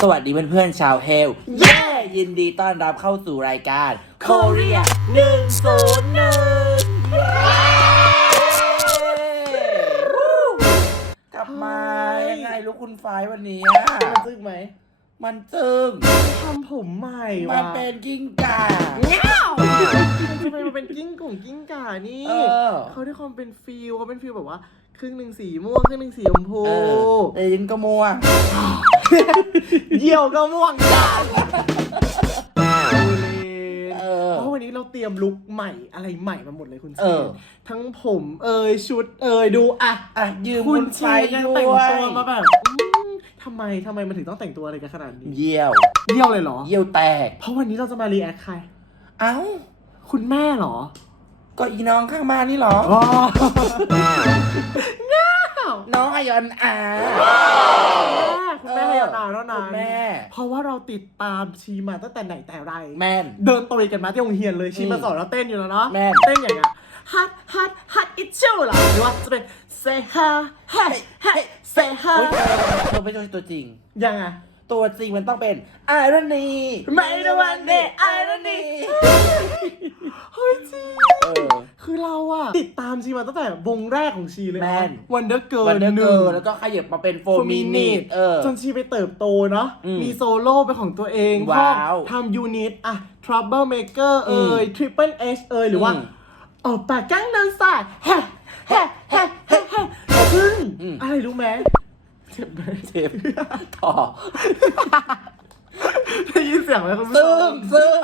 สวัสดีเพื่อนๆชาวเฮล เย้ ยินดีต้อนรับเข้าสู่รายการ Korea 101กลับมายังไงลูกคุณไฟวันนี้อะ มันซึ้งไหม มันจึงทำผมใหม่มัว่ะนเป็นกิ้งก่า ทำไมมันเป็นกิ้งก่งกิ้งก่านี่เออ เขาได้ความเป็นฟิลเขาเป็นฟิลแบบว่า ครึ่งหนึ่งสีม่วงครึ่งหนึ่งสีชมพูเออแต่ยินก็มัว เยี่ยวก็ม่วงจ้าเออ เพราะวันนี้เราเตรียมลุคใหม่อะไรใหม่มาหมดเลยคุณเอเชอนทั้งผมเอ่ยชุดเอ่ยดูอะ อะยืมคุคุณณเชไฟนยังด้แต่งวยตัวมาแบบอืม ทำไมทำไมมันถึงต้องแต่งตัวอะไรกันขนาดนี้เยี่ยว เยี่ยวเลยเหรอ เยี่ยวแตก เพราะวันนี้เราจะมารีแอคใคร เอ้า คุณแม่เหรอ ก็อีน้องข้างบ้านนี่เหรอ อ๋อ น้องอายอนอาคุณแม่คุณแม่ให้ยานาแล้วนะคุณแม่ เพราะว่าเราติดตามชีมาตั้งแต่ไหนแต่ไร แม่นเดินตุยกันมาที่โรงเรียนเลยชีอืมมาสอนเราเต้นอยู่แล้วเนาะแม่นเต้นอย่างเงี้ยฮัทฮัทฮัทอิชูเหรอหรือว่าจะเป็น say ha ha ha say ha โอ๊ยเธอไม่ใช่ตัวจริง ยังไง ตัวจริงมันต้องเป็นไอรอนีไม่ได้วันเดย์ไอรอนีเฮ้ยจริงเออ คือเราอะติดตามชีมาตั้งแต่วงแรกของชีเลยแม่นวันเดอร์เกิร์วันลเดอร์หเกินึ่งร์แล้วก็ขยับมาเป็นโฟโฟมิมินินิตเออ จนชีไปเติบโตเนาะอืมมีโซโล่เป็นของตัวเองว้าวทำยูนิตอะ Trouble Maker เอ่ย Triple H เอ่ยหรือว่าอืมออกปากกั้งเดินสายแฮ่แฮ่แฮ่แฮ่แฮ่ซึ่งอืม อะไรรู้ไหม เจ็บไหมเจ็บต่อได้ยินเสียงไหมคุณผู้ชซึ่งมซึ่ง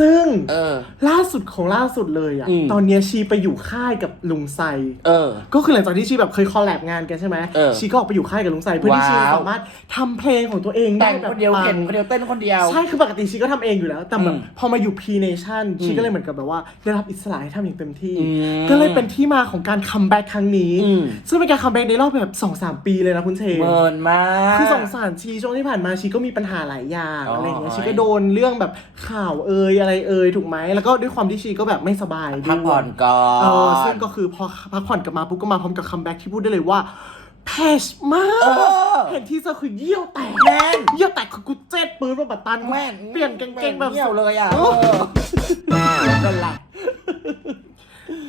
ซึ่งเออ ล่าสุดของล่าสุดเลยอะอืม ตอนเนี้ยชีไปอยู่ค่ายกับลุงไซ เออ ก็คือหลังจากที่ชีแบบเคยคอลแลบงานกันใช่ไหมเออชีก็ออกไปอยู่ค่ายกับลุงไซเพื่อที่ชีว้าวสามารถทำเพลงของตัวเองได้แต่งแบบคนเดียวปังเห็นคนเดียวเต้นคนเดียว ใช่คือปกติชีก็ทำเองอยู่แล้ว แต่แบบอืมพอมาอยู่ P Nation ชีอืมก็เลยเหมือนกับแบบว่าได้รับอิสระให้ทำอย่างเต็มที่ อืมก็เลยเป็นที่มาของการคัมแบ็กครั้งนี้ อืม ซึ่งเป็นการคัมแบ็กในรอบแบบ2อสปีเลยนะคุณเชน เมินมาก คือสงสารชีช่วงที่ผ่านมาชีก็มีปัญหาหลายอย่างอ๋อออะไรอย่างเงี้ยชีก็โดนเรื่องแบบข่าวเอ่ยอะไรเอ่ยถูกไหมแล้วก็ด้วยความที่ชีก็แบบไม่สบายด้วยพักผ่อนก่อเออนซึ่งก็คือพอพักผ่อนกลับมาปุ๊บก็มาพร้อมกับคัมแบ็กที่พูดได้เลยว่าแพชมาเอกอเห็นที่เจอคือเยี่ยวแตกแม่นเยี่ยวแตกคือกูเจ็ดปืนมาบัตตันแม่นเปลี่ยนกางเกงแบบ เหี่ยวเลยอะเอเอออนั่นแหละ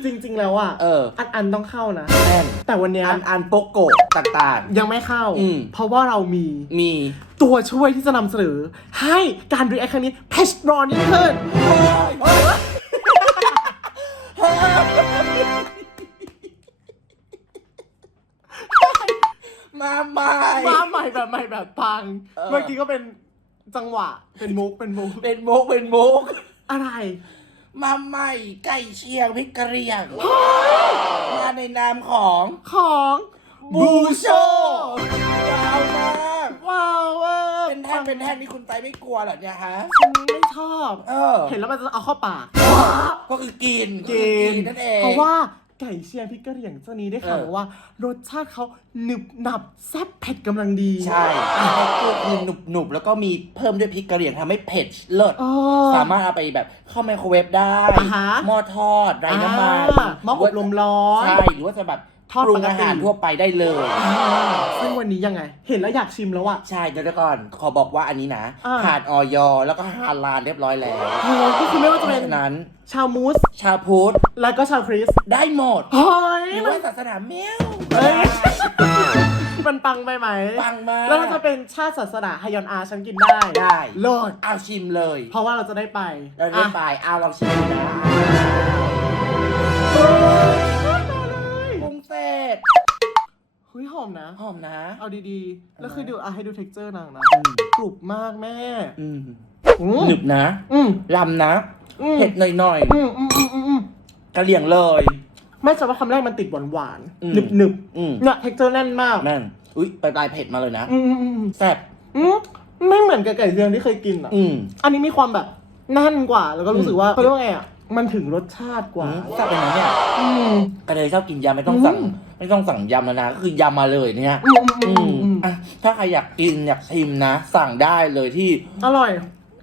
จริง ๆ แล้วอะเออ อันอันต้องเข้านะแม่นแต่วันเนี้ยอันอันโปโกะต่าง ยังไม่เข้า อืม เพราะว่าเรามีๆ มี ตัวช่วยที่จะนำเสนอ ให้การรีแอคครั้งนี้เพชรอนยิ่งขึ้นมาใหม่ มาใหม่แบบใหม่แบบปัง เออ เมื่อกี้ก็เป็นจังหวะเป็นมุกเป็นมุกเป็นมุกเป็นมุกอะไร มาใหม่ไก่เชียงพริกกระเหรียงมาในนามของของบูโชยาวมากว้าวเว้ยเป็นแท่งเป็นแท่งนี่คุณไตไม่กลัวเหรอเนี่ยฮะ ฉันไม่ชอบ เออ เห็นแล้วมันจะเอาเข้าปาก ก็คือกินกินนั่นเอง เพราะว่า ไก่เชียงพริกกะเหรี่ยงเจ้านี้ได้ข่าวเออมาว่า รสชาติเขาหนึบหนับแซ่บเผ็ดกำลังดีใช่ก็คือหนุบหนุบๆแล้วก็มีเพิ่มด้วยพริกกระเหรี่ยงทำให้เผ็ดเลิศเออสามารถเอาไปแบบเข้าไมโครเวฟได้ อ่าฮะ หม้อทอดไร้น้ำมันอ่าหม้ออบลมร้อน ใช่ หรือว่าจะแบบท อดปรุงปกติอาหารทั่วไปได้เลย อ่าซึ่งวันนี้ยังไง เห็นแล้วอยากชิมแล้วอะใช่เดี๋ยวก่อนขอบอกว่าอันนี้นะอ่า ผ่านออยแล้วก็ฮาลาลเรียบร้อยแล้วโอ้โหก็คือไม่ว่าจะเพเป็นราะฉะนั้น ชาวมูส ชาวพุทธแล้วก็ชาวคริสต์ได้หมด เฮ้ยหรือมันว่าศาสนาเมียวเอ้ยมันปังไปไหม ปังมาก แล้วถ้าจะเป็นชาติศาสนาฮยอนอาฉันกินได้ได้ โลด เอาชิมเลย เพราะว่าเราจะได้ไปเราได้ไปเอาลองชิมนะ เฮ้ยหอมนะ หอมนะ เอาดีๆ แล้วคือดูอะให้ดูเท็กเจอร์นางนะอืมกรุบมากแม่อืมอืมหนึบนะอืมลำนะอืมเผ็ดหน่อยอืมอืมอืมอืมอืมๆกระเหลี่ยงเลยไม่ใช่ว่าคำแรกมันติดหวานหวานอืม หนึบหนึบอืมๆเนี่ยเท็กเจอร์แน่นมากนั่นอุ้ยปลายปลายๆเผ็ดมาเลยนะอืมอืมอืมแซ่บอืมไม่เหมือนกับไก่เรืองที่เคยกินอะ อืม อันนี้มีความแบบแน่นกว่าแล้วก็รู้สึกว่าเขาเรียกว่าไงอะ มันถึงรสชาติกว่าแซ่บเป็นนะเนี่ยอืม กระเลยชอบกินยำไม่ต้องสั่ง อืมไม่ต้องสั่งยำแล้วนะก็คือยำมาเลยเนี่ยอืมอืมอือืมมอืมอะถ้าใครอยากกินอยากชิมนะ สั่งได้เลยที่อร่อย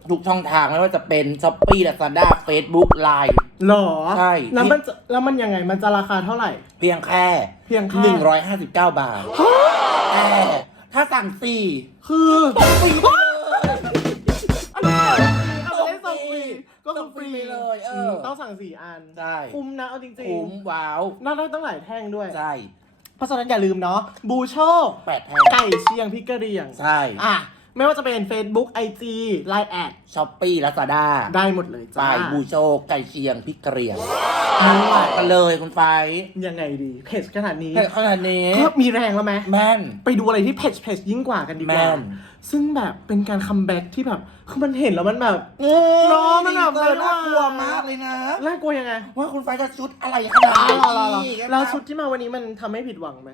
ทุกช่องทางไม่ว่าจะเป็นช้อปปี้ลาซาด้าเฟซบุ๊กไลน์ หรอใช่ แล้วมันจะแล้วมันยังไงมันจะราคาเท่าไหร่ เพียงแค่เพียงแค่ หนึ่งร้อยห้าสิบเก้าบาทแต่ถ้าสั่งสี่คือ ฟรี ก็คือฟรีส่งฟรีเลยเออมต้องสั่งสี่อัน ใช่คุ้มนะเอาจริงคุ้มว้าวๆน่าได้ตั้งหลายแท่งด้วย ใช่เพราะฉะนั้นอย่าลืมเนาะบูโช แปดแท่งไก่เชียงพริกกะเหรี่ยง ใช่ อะ ไม่ว่าจะเป็น Facebook IG Line แอดช้อปปี้ลาซาด้าได้หมดเลยไปจ้าบูโชไก่เชียงพริกกระเหรียงทั้งหลายกันเลยคุณไฟยังไงดีเพจขนาดนี้เผ็ดขนาดนี้ก็มีแรงแล้วไหมแม่น ไปดูอะไรที่เพจเพจยิ่งกว่ากันดีกแม่ว่าน ซึ่งแบบเป็นการคัมแบ็กที่แบบคือมันเห็นแล้วมันแบบเนาะมันแบบน่ากลัวมากเลยนะ น่ากลัวยังไงว่าคุณไฟจะชุดอะไรขนาดอ่านี้รอรอรอกันนะแล้วชุดที่มาวันนี้มันทำให้ผิดหวังไหม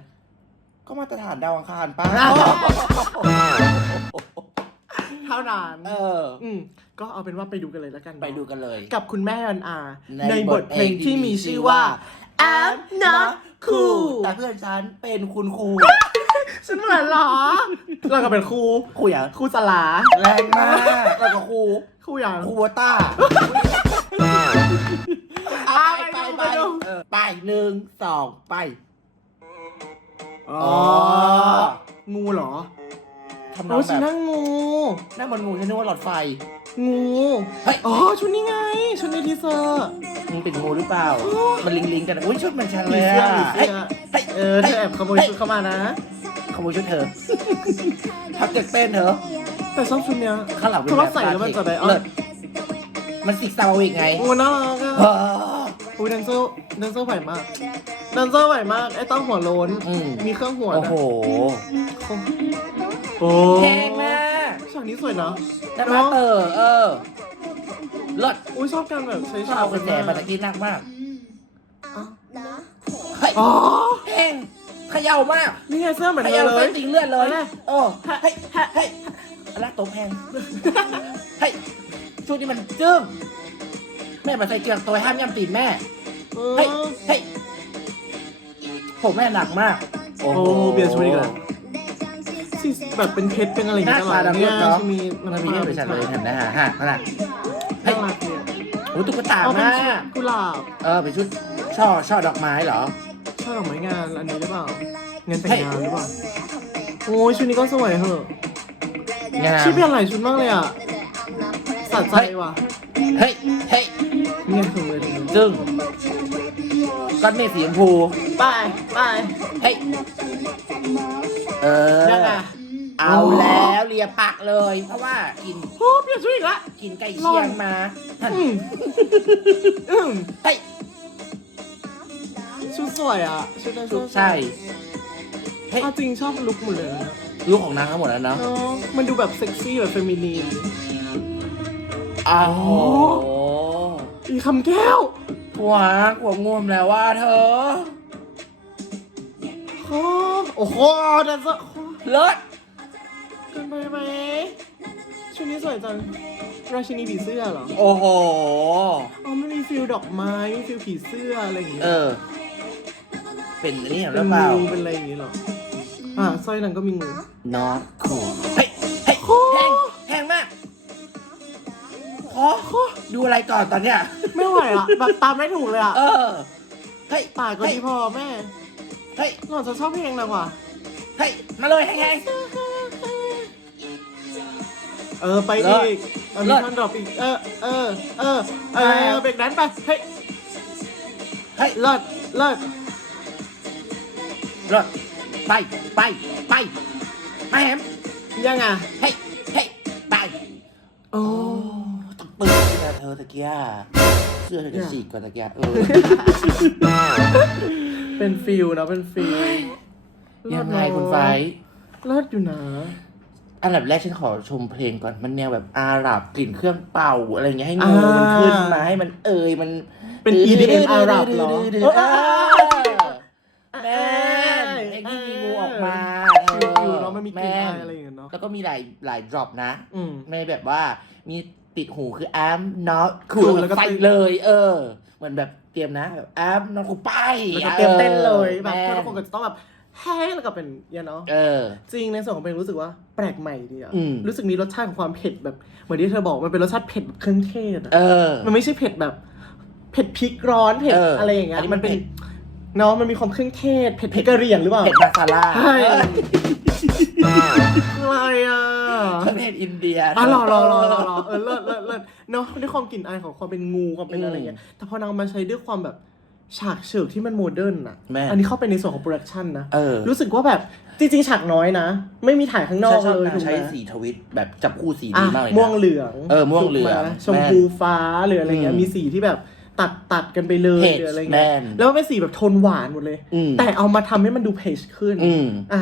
ก็มาตรฐานดาวอังคารป้า เท่านั้นเออ อืมก็เอาเป็นว่าไปดูกันเลยแล้วกันเนอะไปดูกันเลย กับคุณแม่อันอาในในบทเพลงที่มีชื่อว่า I'm not cool แต่เพื่อนฉันเป็นคุณครู ฉันเหมือนเหรอ เราก็เป็นครูครูอย่างครูสลาแรงมากแล้วก็ครูครูอย่าง ครูวต้าอะไปไปไปดูไปเออไปหนึ่งสองไป อ๋อ งูเหรอ ทำนอโอ้งฉันแบบนั่งงู นั่งบนงูฉันนึกว่าหลอดไฟ งูเฮ้ย อ๋อชุดนี้ไง ชุดในทีเซอร์ มึงเป็นงูหรือเปล่า มันลิงลิงๆกันอุ้ยชุดมันชันผีเลยเสื้ออะผีเฮ้ยเสื้อเฮ้ยเออเธอแอบขโมยชุดเข้ามานะ ขโมยชุดเธอ พักเด็กเต้นเถอะแต่ชอบชุดเนี้ย ข้างหลังเป็นเพราะแบว่าบใส่แล้วมันจะได้เลิศมันสิกซาวอีกไงโอ้น่ารักเออะอ อุ้ยแดนเซอร์แดนเซอร์ไหวมากแดนเซอร์ไหวมากไอ้เต้าหัวโล้นอืม มีเครื่องหัวโอ้นะโห โอ้ แพงมากฉากนี้สวยเนาะได้มาเตอร์เออเลิศอุ้ยชอบการแบบใช้ชอบฉากเอากระแสมาตะกี้นักมากอ๋อเฮ้ยอ๋อแพงเขย่ามากนี่ไงเสื้อเหมือนเขเธย่าอเลเส้ยนจริงเลือดเลยอะไร โอ้เฮ้ยเฮ้ยเฮ้ยอะไรตัวแพงเฮ้ยชุดนี้มันจึ้งแม่มาใส่เกลือกตัวห้ามย่ำตีนแม่ เฮ้ย เฮ้ย ผมแม่หนักมาก โอ้เปลี่ยนชุดอีกแล้ว ที่แบบเป็นเพชรเป็นอะไรอย่างหน้าเงี้ยตลอตาดดำเลือดเนาะที่มีมันมีเรื่องไปฉันเลยเห็นนะฮะฮะขนาดเฮ้ยน่ารักเนี่ยโอ้ตุ๊กตาเอาเป็นมาชุดกกุหลาบเออเป็นชุดช่อช่อดอกไม้เหรอชอบดอกไม้งานอันนี้หรือเปล่าเงินแต่งเฮ้ยงานหรือเปล่าโอ้ยชุดนี้ก็สวยเหอะงามชื่อเปลี่ยนหลายชุดมากเลยอะสะใจว่ะเฮ้ย เฮ้ยเนี่ยถุงเลยถุงเลยจึ้งก้อนเมฆสีชมพู ไปไปเฮ้ย เออยังไงเอาแล้วเลียปากเลย เพราะว่ากินโอ้เปลี่ยนชุดอีกละกินไก่เชียงมาท่านอืมอืมเฮ้ยชุดสวยอะ ชุดนั้นชุดใช่เฮ้ยเอาจริงชอบลุคหมดเลยนะลูกของนางทั้งหมดแล้วเนาะเนอะมันดูแบบเซ็กซี่แบบเฟมินีน อ้าวโหอีคำแก้ว หัวหัวงวมแล้วว่าเธอ โอ้โอ้โหแดนเซอร์เลิศเกินไปไหมชุดนี้สวยจังราชินีผีเสื้อเหรอโอ้โห อ๋อมันมีฟิลดอกไม้มีฟิลผีเสื้ออะไรอย่างเงี้ยเออ เป็นอันนี้หเป็รืนอเปล่างูเป็นอะไรอย่างงี้เหรออ่าสร้อยนั้นก็มีงู น้องคูเฮ้ยเฮ้ยแพงแพงมากขอขอดูอะไรก่อนตอนเนี้ย ไม่ไหวอะ แบบตามไม่ถูกเลยอะเออ เฮ้ยป่ากก็เฮ้ยที่พอแม่ เฮ้ยหล่อนจะชอบเพลงอะไรวะเฮ้ย มาเลยแพงเออไปเลิอีศกเอาเลิมีศท่อนดรอปอีก เออ เออ เออ เอไปอเบรกนั้นไป เฮ้ย ๆเฮ้ยเลิศเลิศรถไป ไป ไปไปแฮมยังไงเฮ้ยเฮ้ยไปโอ้ตบปืนนะเธอตะเกียเสื้อเธอจะฉีกกว่าตะเกียเออ เป็นฟิลนะเป็นฟิลยังไงคุณไฟท์เลิศอยู่นะอันดับแรกฉันขอชมเพลงก่อนมันแนวแบบอาหรับกลิ่นเครื่องเป่าอะไรเงี้ยให้งูมันขึ้นมาให้มันเอ่ยมันเป็น EDM อาหรับเหรอเออแม่นเพลงที่มีงูออกมาฟิลฟิลเนาะมันมีกลิ่นแม่อานยอะไรอย่างเงี้ยเนาะแล้วก็มีหลายหลายดรอปนะอืมไม่แบบว่ามีติดหูคือ I'm not Cool cool แล้แล้ววก็ก็ใส่เต้นเลย เออ เหมือนแบบเตรียมนะแบบ I'm not cool ไปแล้วก็เตรียมเต้นเลยแบบม่ทุกคนก็จะต้องแบบเฮ้แล้วก็เป็นยันเนาะเออ จริงในส่วนของเพลงรู้สึกว่าแปลกใหม่ดีอะอืมรู้สึกมีรสชาติของความเผ็ดแบบเหมือนที่เธอบอกมันเป็นรสชาติเผ็ดแบบเครื่องเทศอะเออมันไม่ใช่เผ็ดแบบ เผ็ดพริกร้อนเผ็ดเออออะไรอย่างเงี้อัยนนี้มัมันนเป็นเผ็ดเนาะมันมีความเครื่องเทศ เผ็ดพริกกะเหรี่ยงหรือเปล่า เผ็ดมาซาล่าใช่เอออะไรอะ เครื่องเทศอินเดียอะรอรอรอรอรอเออเลิศเลิศเลิศเนาะด้วยความกลิ่นอายของความเป็นงูความเป็นอะไรเงี้ยแต่พอนางมาใช้ด้วยความแบบฉากเฉิกที่มันโมเดิร์นอะแม่อันนี้เข้าไปในส่วนของโปรดักชันนะเออรู้สึกว่าแบบจริงๆ ฉากน้อยนะ ไม่มีถ่ายข้างนอกชอบเลยนางถูกใช้ไหมสีทวิตแบบจับคู่สีอะดีมากเลยนะม่วงเหลือง เออ ม่วงเหลืองถูกไชมพูฟ้าหรืออะไรเงี้ยอืมมีสีที่แบบตัดตัดกันไปเลยเพจหรืออะไรแมเงี้ยนแล้วมันเป็นสีแบบโทนหวานหมดเลยอืมแต่เอามาทำให้มันดูเพจขึ้นอืมอะ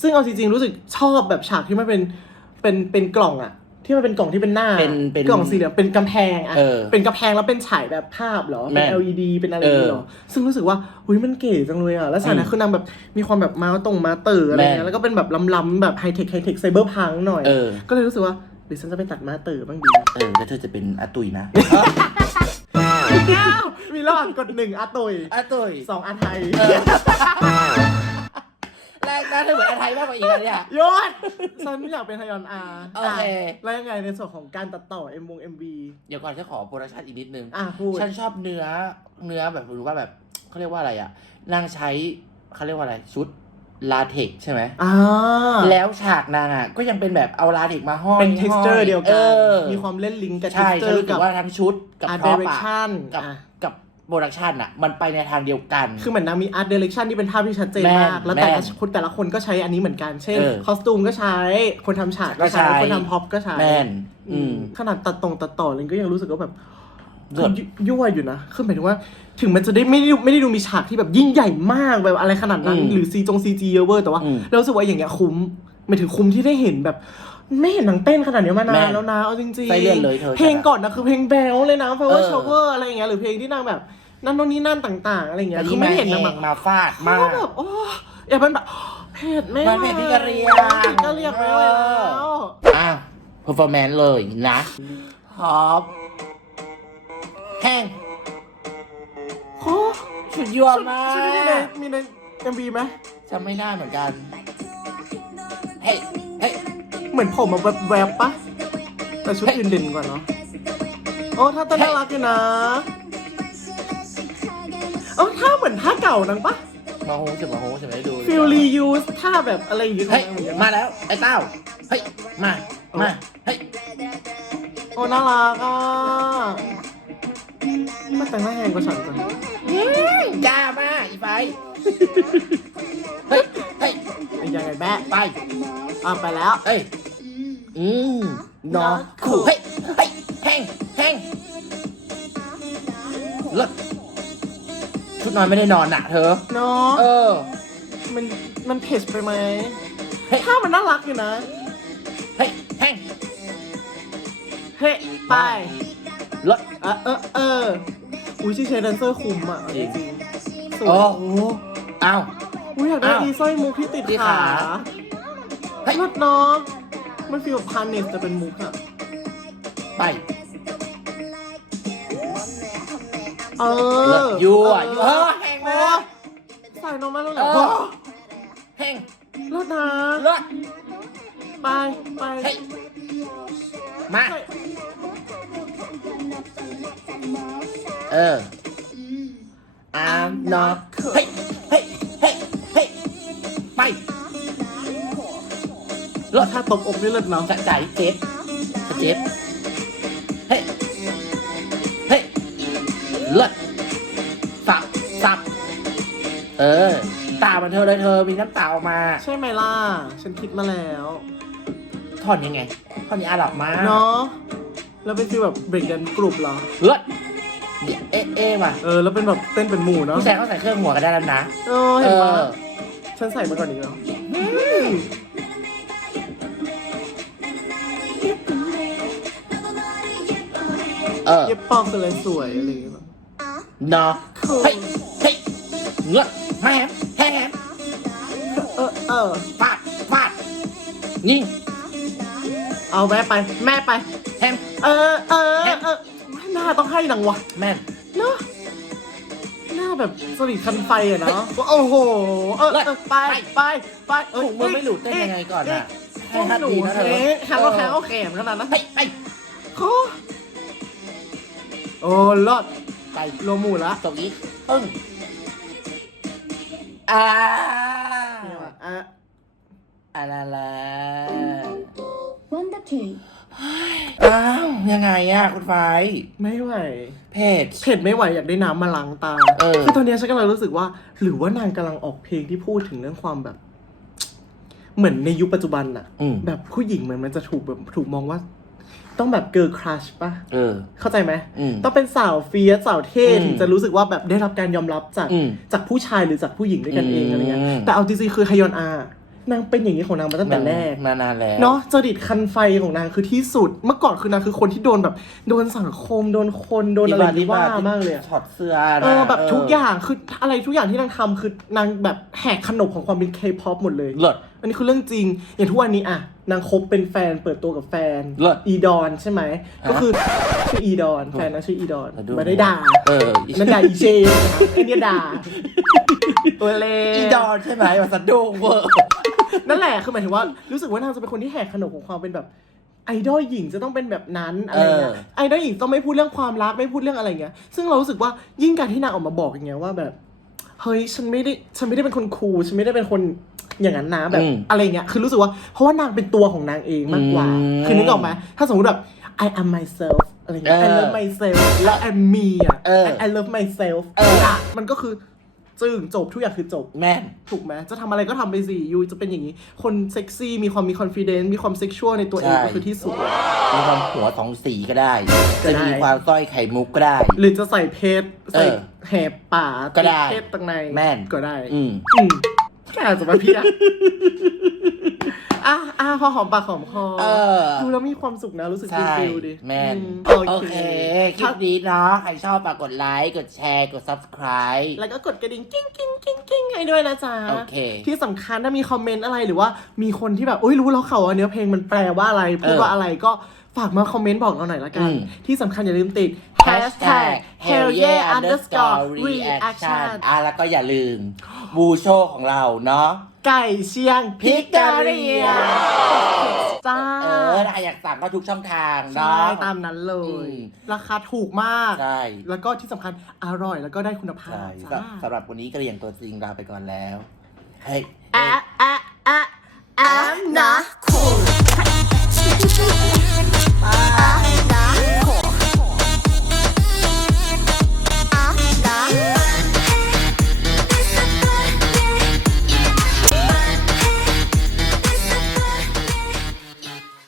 ซึ่งเอาจริงๆ รู้สึกชอบแบบฉากที่มันเป็น เป็นเป็นกล่องอะที่มันเป็นกล่องที่เป็นหน้าเป็นเป็นกล่องสี่เหลี่ยมเป็นกำแพงอะเออเป็นกำแพงแล้วเป็นฉายแบบภาพเหรอแม่เป็น LED เป็นอะไรอย่างเงี้ยเหรอซึ่งรู้สึกว่าอุ้ยมันเก๋จังเลยอะแล้วฉากนั้นอืมคือนางแบบมีความแบบมาตรงมาเตอร์อะไรแม่เงี้ยแล้วก็เป็นแบบล้ำๆแบบไฮเทคไฮเทคไซเบอร์พังหน่อย เออ ก็เลยรู้สึกว่าหรือฉันจะไปตัดมาเตอร์บ้างดีเออแล้วเธอจะเป็นอาตุยนะ อ้าวมีระหว่างกดหนึ่งอาตุยอาตุย สองอาไทย เออ แรกนะเธอเหมือนอาไทยมากกว่าอีกอะเนี่ยยศฉันไม่อยากเป็นฮยอนอาโอเค แล้วยังไงในส่วนของการตัดต่อเอ็มวงเอ็มบีเดี๋ยวก่อนจะขอโปรดักชันอีกนิดนึง อะพูดฉันชอบเนื้อเนื้อแบบรู้ว่าแบบเขาเรียกว่าอะไรอะนางใช้เขาเรียกว่าอะไรชุดลาเทกซ์ใช่ไหม อ่าแล้วฉากนางอะก็ยังเป็นแบบเอาลาเทกซ์มาห้อยเป็น texture ห้อเดียวกัเอนอมีความเล่นลิงก์กับ ใช่ฉัน texture รู้สึกักบว่าทั้งชุดกับ art ท็อปอะ direction กับ อะกับ โปรดักชันอะมันไปในทางเดียวกัน คือเหมือนนางมี art direction ที่เป็นภาพที่ชัดเจนแม่นมาก แล้วแต่ละแม่นคนแต่ละคนก็ใช้อันนี้เหมือนกัน เช่นเออคอสตูมก็ใช้ คนทำฉากก็ใช้ก็ใช้ คนทำพ็อปก็ใช้แม่นอือืมมขนาดตัดตรงตัดต่อเลยก็ยังรู้สึกว่าแบบเลิศคือยั่วอยู่นะ คือหมายถึงว่า ถึงมันจะได้ไม่ได้ไม่ได้ดูมีฉากที่แบบยิ่งใหญ่มากแบบอะไรขนาดนั้นอืมหรือซีจงซีจีเยอะเวอร์แต่ว่าอืมเรารู้สึกว่าอย่างเงี้ยคุ้มหมายถึงคุ้มที่ได้เห็นแบบไม่เห็นหนังเต้นขนาดนี้มานาแม่นแล้วนะ เอาจริงไส้เลื่อนเลยเธอเพลงก่อนนะคือเพลงแบลเลยนะเพราะว่าเออชาวเวอร์อะไรอย่างเงี้ยหรือเพลงที่นางแบบ นั่นโน่นนี่นั่นต่าง ๆ อะไรอย่างเงี้ยอันคืนี้อมาไม่เห็นแหนางแบบงมาฟาดมาก็กแบบโอ้อย่าเป็นแบบเผ็ดไม่มันเผ็ดพริกกะเหรี่ยงพริกกะเหรี่ยงไม่ไหวแล้วอะ performance เลยนะฮอปแห้งโอ้ชุดยั่วมาชุดนี้มีในกมีในเอ็มบีไหมจำไม่ได้เหมือนกัน เฮ้ยเฮ้ยเหมือนผมมาแบบแวบๆปะแต่ชุดเฮ้ยอื่นเด่นกว่าเนาะโอ้ถ้าเต้นเฮ้น่ายรักอยู่นะ เออถ้าเหมือนท่าเก่านังปะมาโฮใช่มาโฮใช่ไหมดูฟิลรียูสท่าแบบอะไรอย่างเงี้ยเฮ้ยเหมือนกันมาแล้วไอ้เต้าเฮ้ยมามาเฮ้ยโอ้น่ารักอะมาแต่งหน้าแหงกว่าฉันจังจ้ามาอีไฟเฮ้ยเฮ้ยไอ้ยังไงแม่ไปอะไปแล้วเฮ้ยอืมนอขู่เฮ้ยเฮ้ยแห้งแห้ง ชุดนอนไม่ได้นอนน่ะเธอ เนาะเออ มันมันเผ็ดไปไหมเฮ้ย ถ้ามันน่ารักอยู่นะ เฮ้ยแห้งเฮ้ยไปเลิศเออเออเอออุ้ยชิเชแดนเซอร์คุมอะจริง สวยโอ้โหอ้าว อุ้ยอยากได้อ้าวอีสร้อยมุกที่ติดที่ขาขาเฮ้ยเลิศเนาะมันฟีลแบบพาเนสแต่เป็นมุกอะ ไป เอเลิอศยั่วยั่วเออแห้งมาใส่นมมาแล้วเหรเอออแห้งเลิศนะเลิศไปไปเฮ้ยมาไปเออ I'm not เฮ้ยเฮ้ยเฮ้ยเฮ้ยไปแล้วถ้าตบอกนี่เลิศเนาะ จะจ่ายเจ็บเจ็บ เออ ตามันเธอเลยเธอมีน้ำตาออกมาใช่ไหมล่ะ ฉันคิดมาแล้วถอนยังไงถอนนี้อาหลับมากเนาะแล้วเป็นฟีลแบบเบรกแดนกลุ่มเหรอเลิศเดี๋ยวเอ๊ะเอ๊ะว่ะเออแล้วเป็นแบบเต้นเป็นหมู่เนาะผู้ชายเขาใส่เครื่องหัวกันได้แล้วนะเออเอเห็นปะอฉันใส่มาก่อนอีกแล้วเออเย็บปอกกันเลยสวยอะไรอย่างเงี้ยเนาะเฮ้ย เฮ้ยเงือกแม่มแฮมเออเออฟาดฟาดยิงเอาแม่ไป แม่ไป แฮมเออเออเออหน้าต้องให้นางวะแม่นเนาะหน้าแบบสลิดคันไฟอะเนาะโอ้โหเออเออไปไปไปเอ้ยถูกมือไม่หลุดได้ยังไงก่อนอะพวกหนูนะเธอเอ๊ะแฮมก็แฮมก็แขมขนาดนั้นเฮ้ยไปโอ้โอ้รอดไปรวมหมู่ละตกอีกปึ้ง อ่าอะอะลาลา Wonder Tea อ้าว ยังไงอะคุณไฟไม่ไหว เพจ เผ็ดไม่ไหวอยากได้น้ำมาล้างตา เออ คือตอนเนี้ยฉันกำลังรู้สึกว่า หรือว่านางกำลังออกเพลงที่พูดถึงเรื่องความแบบ เหมือนในยุคปัจจุบันอะอืม แบบผู้หญิงเหมือนมันจะถูกแบบถูกมองว่า ต้องแบบเกิร์ลครัชปะเออ เข้าใจไหมอืมต้องเป็นสาวเฟียสสาวเท่อืมถึงจะรู้สึกว่าแบบได้รับการยอมรับจากอืมจากผู้ชายหรือจากผู้หญิงด้วยกันเองอืมอะไรเงี้ยแต่เอาจริงๆคือฮยอนอา นางเป็นอย่างนี้ของนางมาตั้งแต่แรก มานานแล้ว เนาะจริตคันไฟของนางคือที่สุด เมื่อก่อนคือนางคือคนที่โดนแบบ โดนสังคม โดนคนโดนอะไรที่ว่ามากเลยอะช็อตเสื้อนะเออแบบทุกอย่างคืออะไรทุกอย่างที่นางทำคือนางแบบแหกขนบของความเป็นเคป๊อปหมดเลย เลิศ อันนี้คือเรื่องจริง อย่างทุกวันนี้อะนางคบเป็นแฟนเปิดตัวกับแฟน เลิศอีดอนใช่ไหมฮะก็คือชื่ออีดอน แฟนนางชื่ออีดอนแล้วดู ไม่ได้ด่าเออนั่นด่าอีเจมส์นะคะไอเนี่ยด่าตัวเล็ก อีดอนใช่ไหมว่าสะดุ้งเวอร์ นั่นแหละคือหมายถึงว่ารู้สึกว่านางจะเป็นคนที่แหกขนบของความเป็นแบบไอดอลหญิงจะต้องเป็นแบบนั้นอะไรเงี้ยเออไอดอลหญิงต้องไม่พูดเรื่องความรักไม่พูดเรื่องอะไรเงี้ย ซึ่งเรารู้สึกว่ายิ่งการที่นางออกมาบอกอย่างเงี้ยว่าแบบเฮ้ยฉันไม่ได้ฉันไม่ได้เป็นคนคูลฉันไม่ได้เป็นคนอย่างนั้นนะแบบอืมอะไรเงี้ยคือรู้สึกว่าเพราะว่านางเป็นตัวของนางเองมากกว่าอืมคือนึกออกไหมถ้าสมมติแบบ I am myself อะไรเงี้ยเออ I love myself และ I'm me อะเออ I love myself เอออะมันก็คือ จึงจบทุกอย่างคือจบ แม่น ถูกไหมจะทำอะไรก็ทำไปสิยูจะเป็นอย่างนี้ คนเซ็กซี่มีความมีคอนฟ idence มีความเซ็กชวลในตัวเองใช่ ก็คือที่สุด มีความหัวสองสีก็ได้ ก็จะได้ มีความสร้อยไข่มุกก็ได้ หรือจะใส่เพชรใส่เออแหบป่าก็ได้เพชรตังในแม่น ก็ได้อืมอืมแค่อาจจะมาเพี้ย อะอะพอหอมปากหอมคอเออ ดูแล้วมีความสุขนะรู้สึกใช่ฟิลดิแม่นอืโอโอเคเค คลิปนี้เนาะใครชอบฝากกดไลค์กดแชร์กด subscribe แล้วก็กดกระดิ่งกิ้งกิ้งกิ้งกิ้งให้ด้วยนะจ๊ะ โอเค ที่สำคัญถ้ามีคอมเมนต์อะไรหรือว่ามีคนที่แบบอุ้ยรู้แล้วเขาว่าเนื้อเพลงมันแปลว่าอะไร พูดว่าอะไรก็ฝากมาคอมเมนต์บอกเราหน่อยละกัน อืมที่สำคัญอย่าลืมติด hashtag hell yeah underscore reaction reaction อะแล้วก็อย่าลืมบูโชของเราเนาะ ไก่เชียงพริกกะเหรี่ยงจ้าเออถ้าอยากสั่งก็ทุกช่องทางใช่เนาะตามนั้นเลย อืม ราคาถูกมาก ใช่แล้วก็ที่สำคัญอร่อยแล้วก็ได้คุณภาใช่พจ้า สำหรับวันนี้กระเหรี่ยงตัวจริงลาไปก่อนแล้ว เฮ้ย อะอะอะ I'm not